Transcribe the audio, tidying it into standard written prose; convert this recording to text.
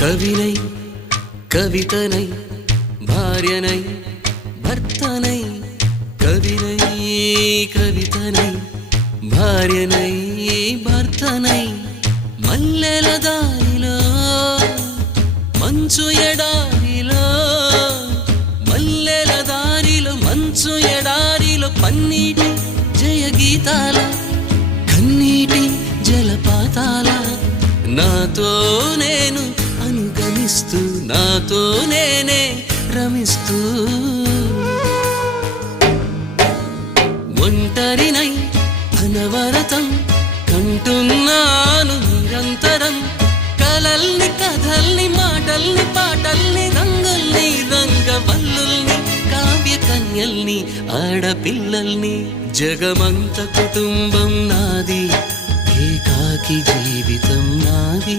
కవినై కవితనై భార్యనై భర్తనై కవినై కవితనై భార్యనై భర్తనై మల్లెల దారిలో మంచు ఎడారిలో మల్లెల దారిలో మంచు ఎడారిలో పన్నీటి జయ గీతాల కన్నీటి జలపాతాల నాతో నేను అనుగమిస్తూ నాతో నేనే రమిస్తూ ఒంటరినై అనవరతం కంటున్నాను నిరంతరం కలల్ని కథల్ని మాటల్ని పాటల్ని రంగుల్ని రంగవల్లుల్ని కావ్య కన్యల్ని ఆడపిల్లల్ని జగమంత కుటుంబం నాది ఏకాకి జీవితం నాది